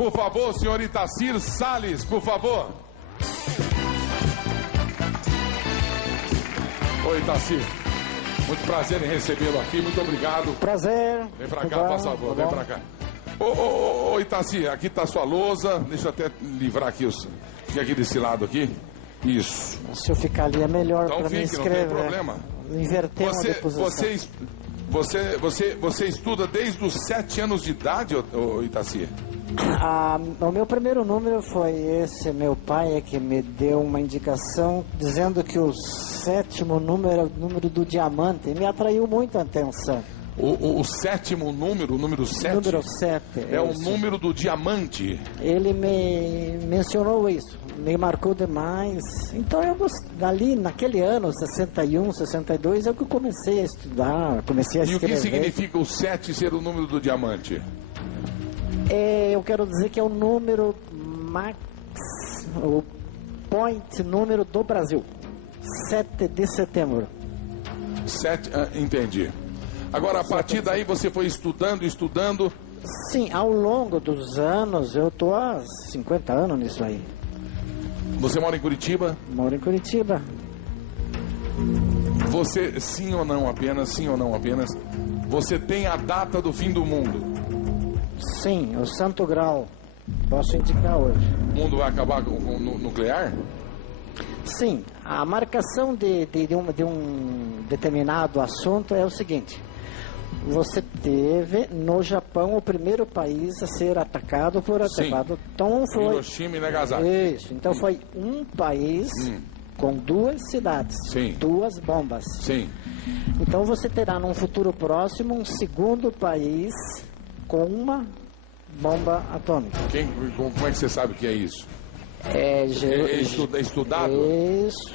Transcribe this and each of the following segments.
Por favor, senhor Itacir Salles, por favor. Oi, Itacir. Muito prazer em recebê-lo aqui, muito obrigado. Prazer. Vem pra cá, por favor, vem pra cá. Ô, Itacir, aqui tá a sua lousa. Deixa eu até livrar aqui os... Fica aqui desse lado aqui. Isso. Se eu ficar ali é melhor então para me Não escrever. tem problema. Inverter a deposição. Você estuda desde os 7 anos de idade, ô Itacir? O meu primeiro número foi esse. Meu pai é que me deu uma indicação dizendo que o 7º número é o número do diamante. E me atraiu muito a atenção. O 7º número, o número 7? Número 7. É o número do diamante. Ele me mencionou isso, me marcou demais. Então eu dali, naquele ano, 61, 62, é que eu comecei a estudar, comecei a escrever. E o que significa o 7 ser o número do diamante? Eu quero dizer que é o número max, o point número do Brasil. 7 de setembro. 7, entendi. Agora, a partir daí você foi estudando. Sim, ao longo dos anos, eu estou há 50 anos nisso aí. Você mora em Curitiba? Moro em Curitiba. Você, sim ou não apenas, você tem a data do fim do mundo? Sim, o Santo Grau. Posso indicar hoje. O mundo vai acabar com o nuclear? Sim, a marcação de um determinado assunto é o seguinte. Você teve no Japão o primeiro país a ser atacado por atentado. Então foi Hiroshima e Nagasaki. Isso. Então foi um país com 2 cidades, 2 bombas. Sim. Então você terá num futuro próximo um segundo país com uma bomba atômica. Como é que você sabe que é isso? É estudado?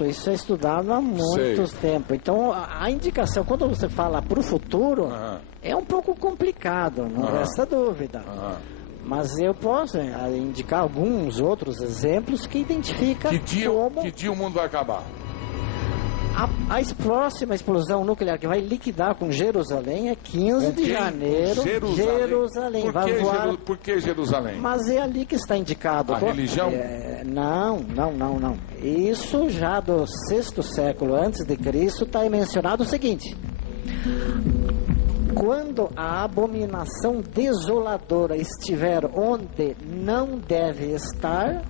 Isso é estudado há muitos tempos. Então, a indicação, quando você fala para o futuro, é um pouco complicado, não resta dúvida. Mas eu posso indicar alguns outros exemplos que identificam que dia o mundo vai acabar? A próxima explosão nuclear que vai liquidar com Jerusalém é 15 de janeiro. Jerusalém. Por que Jerusalém? Mas é ali que está indicado. A religião? Não. Isso já do 6º século antes de Cristo está mencionado o seguinte. Quando a abominação desoladora estiver onde não deve estar,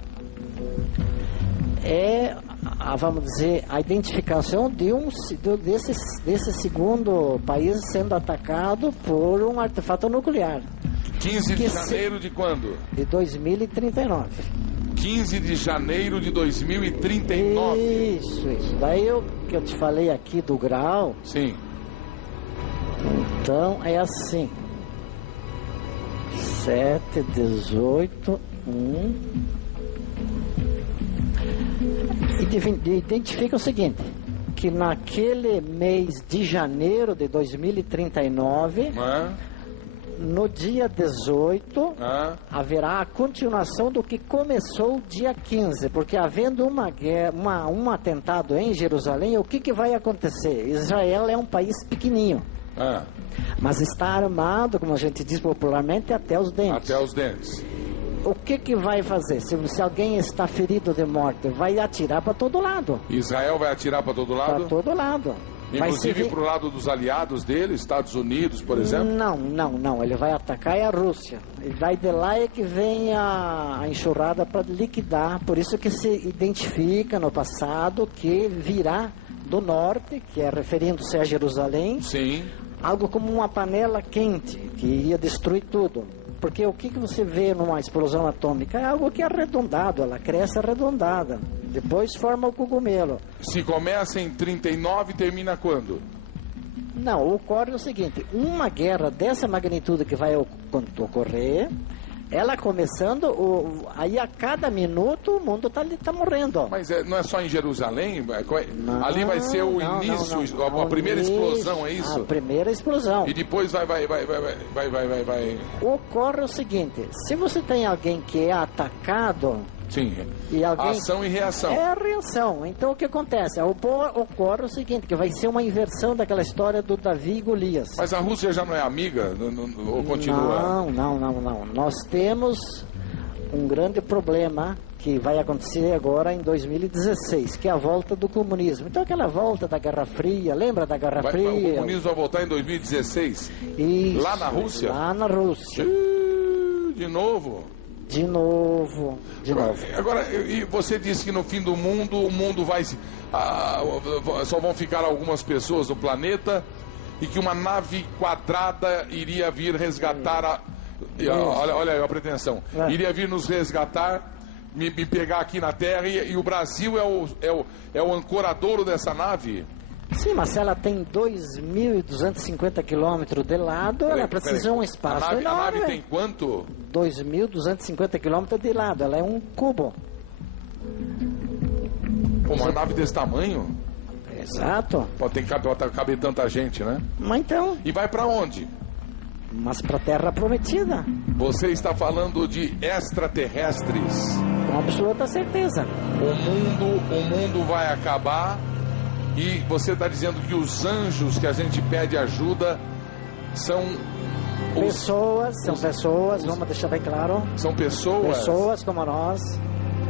vamos dizer, a identificação desse segundo país sendo atacado por um artefato nuclear. 15 de janeiro de quando? De 2039. 15 de janeiro de 2039. Isso. Daí que eu te falei aqui do grau. Sim. Então é assim. 7, 18, 1... Identifica o seguinte, que naquele mês de janeiro de 2039, no dia 18, haverá a continuação do que começou dia 15, porque havendo um atentado em Jerusalém, o que vai acontecer? Israel é um país pequenininho, mas está armado, como a gente diz popularmente, até os dentes. Até os dentes. O que vai fazer? Se alguém está ferido de morte, vai atirar para todo lado. Israel vai atirar para todo lado? Para todo lado. Inclusive para o lado dos aliados dele, Estados Unidos, por exemplo? Não. Ele vai atacar a Rússia. E daí de lá é que vem a enxurrada para liquidar. Por isso que se identifica no passado que virá do norte, que é referindo-se a Jerusalém, algo como uma panela quente, que ia destruir tudo. Porque o que você vê numa explosão atômica é algo que é arredondado, ela cresce arredondada, depois forma o cogumelo. Se começa em 39, termina quando? Não, ocorre o seguinte, uma guerra dessa magnitude que vai ocorrer, ela começando, aí a cada minuto o mundo tá morrendo. Mas não é só em Jerusalém? Ali vai ser o início, a primeira explosão, é isso? A primeira explosão. E depois vai. Ocorre o seguinte, se você tem alguém que é atacado... Sim, ação e reação. É a reação. Então o que acontece? Ocorre o seguinte, que vai ser uma inversão daquela história do Davi e Golias. Mas a Rússia já não é amiga? Ou continua? Não. Nós temos um grande problema que vai acontecer agora em 2016, que é a volta do comunismo. Então aquela volta da Guerra Fria, lembra da Guerra Fria? O comunismo vai voltar em 2016? Isso, lá na Rússia? Lá na Rússia. De novo? De novo. Agora, e você disse que no fim do mundo, o mundo vai... só vão ficar algumas pessoas no planeta e que uma nave quadrada iria vir resgatar olha aí a pretensão. Iria vir nos resgatar, me pegar aqui na Terra e o Brasil é o ancoradouro dessa nave? Sim, mas se ela tem 2.250 quilômetros de lado, ela precisa de um espaço enorme. A nave tem quanto? 2.250 quilômetros de lado, ela é um cubo. Uma nave desse tamanho? Exato. Pode caber tanta gente, né? Mas então... E vai pra onde? Mas pra Terra Prometida. Você está falando de extraterrestres? Com absoluta certeza. O mundo vai acabar e você está dizendo que os anjos que a gente pede ajuda são... pessoas, vamos deixar bem claro. São pessoas? Pessoas como nós.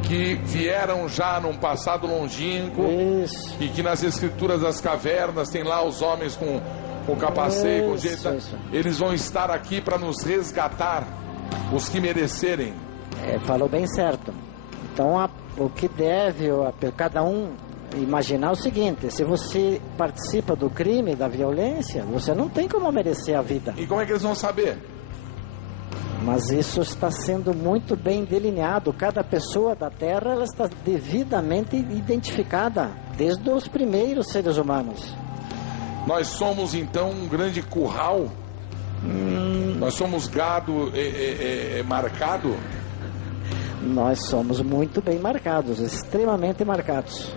Que vieram já num passado longínquo. Isso. E que nas escrituras das cavernas tem lá os homens com capacete, com jeito. Eles vão estar aqui para nos resgatar, os que merecerem. Falou bem certo. Então o que deve cada um imaginar é o seguinte: se você participa do crime, da violência, você não tem como merecer a vida. E como é que eles vão saber? Mas isso está sendo muito bem delineado. Cada pessoa da Terra ela está devidamente identificada, desde os primeiros seres humanos. Nós somos então um grande curral? Nós somos gado marcado? Nós somos muito bem marcados, extremamente marcados.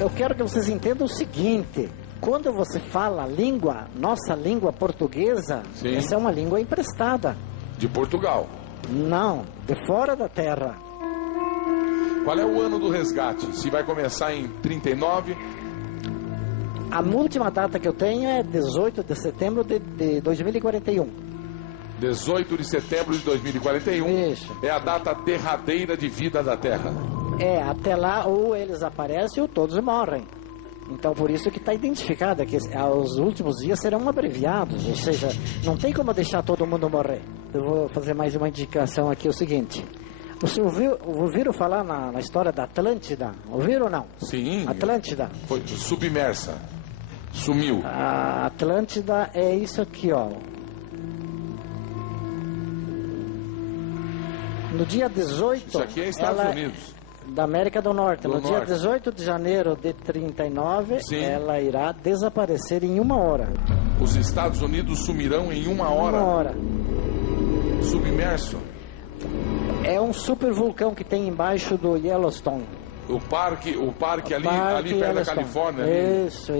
Eu quero que vocês entendam o seguinte: quando você fala nossa língua portuguesa, sim, essa é uma língua emprestada. De Portugal? Não, de fora da Terra. Qual é o ano do resgate? Se vai começar em 39? A última data que eu tenho é 18 de setembro de 2041. 18 de setembro de 2041. Isso. É a data derradeira de vida da Terra. Até lá ou eles aparecem ou todos morrem. Então por isso que está identificado que os últimos dias serão abreviados, ou seja, não tem como deixar todo mundo morrer. Eu vou fazer mais uma indicação aqui, o seguinte: você ouviram falar na história da Atlântida? Ouviram ou não? Sim. Atlântida. Foi submersa. Sumiu. A Atlântida é isso aqui, ó. No dia 18... Isso aqui é Estados Unidos. Da América do Norte. No dia 18 de janeiro de 39, sim, ela irá desaparecer em 1 hora. Os Estados Unidos sumirão em 1 hora? 1 hora. Submerso? É um super vulcão que tem embaixo do Yellowstone. O parque ali perto da Califórnia. Ali. Isso.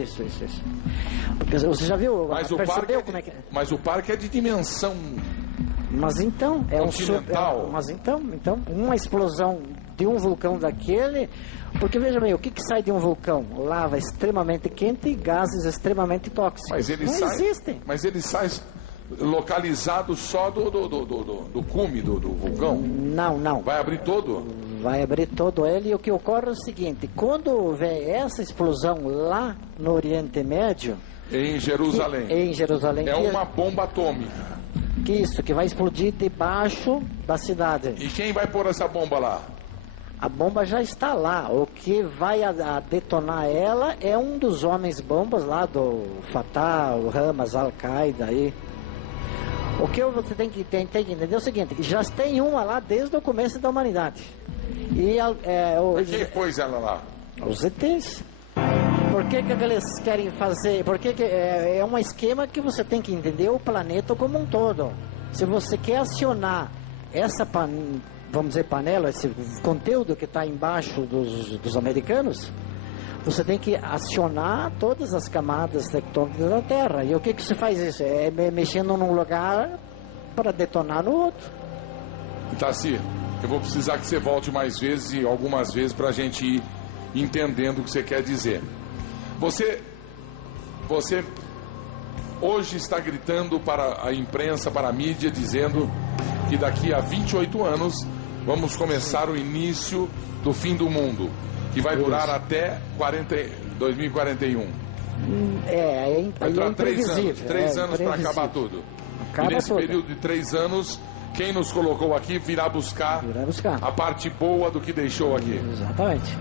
Você já viu? Mas como é que é? Mas o parque é de dimensão... Mas então, é continental. Mas então, uma explosão de um vulcão daquele... Porque veja bem, o que sai de um vulcão? Lava extremamente quente e gases extremamente tóxicos. Mas ele não existem. Mas ele sai localizado só do cume do vulcão? Não. Vai abrir todo? Vai abrir todo ele, e o que ocorre é o seguinte: quando houver essa explosão lá no Oriente Médio... Em Jerusalém. É uma bomba atômica. Que vai explodir debaixo da cidade. E quem vai pôr essa bomba lá? A bomba já está lá. O que vai a detonar ela é um dos homens bombas lá do Fatah, o Hamas, Al-Qaeda aí. O que você tem que entender é o seguinte: já tem uma lá desde o começo da humanidade. Mas quem pôs ela lá? Os ETs. Por que eles querem fazer? Porque é um esquema que você tem que entender o planeta como um todo. Se você quer acionar essa, vamos dizer, panela, esse conteúdo que está embaixo dos americanos, você tem que acionar todas as camadas tectônicas da Terra. E o que você faz isso? É mexendo num lugar para detonar no outro. Itaci, eu vou precisar que você volte mais vezes e algumas vezes para a gente ir entendendo o que você quer dizer. Você hoje está gritando para a imprensa, para a mídia, dizendo que daqui a 28 anos vamos começar o início do fim do mundo, que vai durar até 2041. Vai durar 3 anos, 3 anos para acabar tudo. E nesse período de 3 anos, quem nos colocou aqui virá buscar a parte boa do que deixou aqui. Exatamente.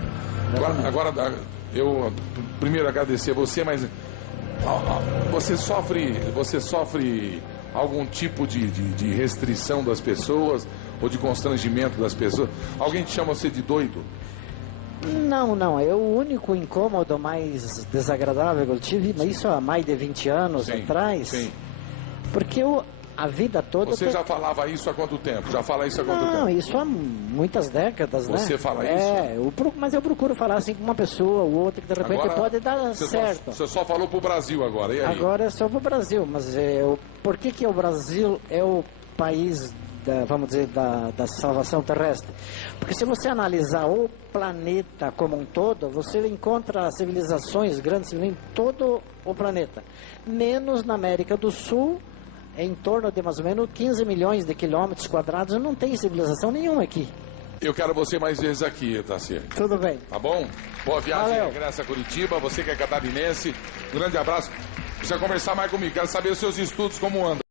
Agora, eu primeiro agradecer você, mas você sofre algum tipo de restrição das pessoas ou de constrangimento das pessoas? Alguém te chama você de doido? Não. O único incômodo mais desagradável que eu tive, mas isso há mais de 20 anos atrás, porque a vida toda... Você já falava isso há quanto tempo? Já fala isso há quanto tempo? Não, isso há muitas décadas, né? Você fala isso? Mas eu procuro falar assim com uma pessoa ou outra, que de repente agora, pode dar certo. Você só falou pro Brasil agora, e aí? Agora é só pro Brasil, mas por que o Brasil é o país, vamos dizer, da salvação terrestre? Porque se você analisar o planeta como um todo, você encontra civilizações grandes em todo o planeta, menos na América do Sul. Em torno de mais ou menos 15 milhões de quilômetros quadrados, não tem civilização nenhuma aqui. Eu quero você mais vezes aqui, Tarsir. Tudo bem. Tá bom? Boa viagem, Valeu. regresso a Curitiba. Você que é catarinense, um grande abraço. Precisa conversar mais comigo. Quero saber os seus estudos, como andam.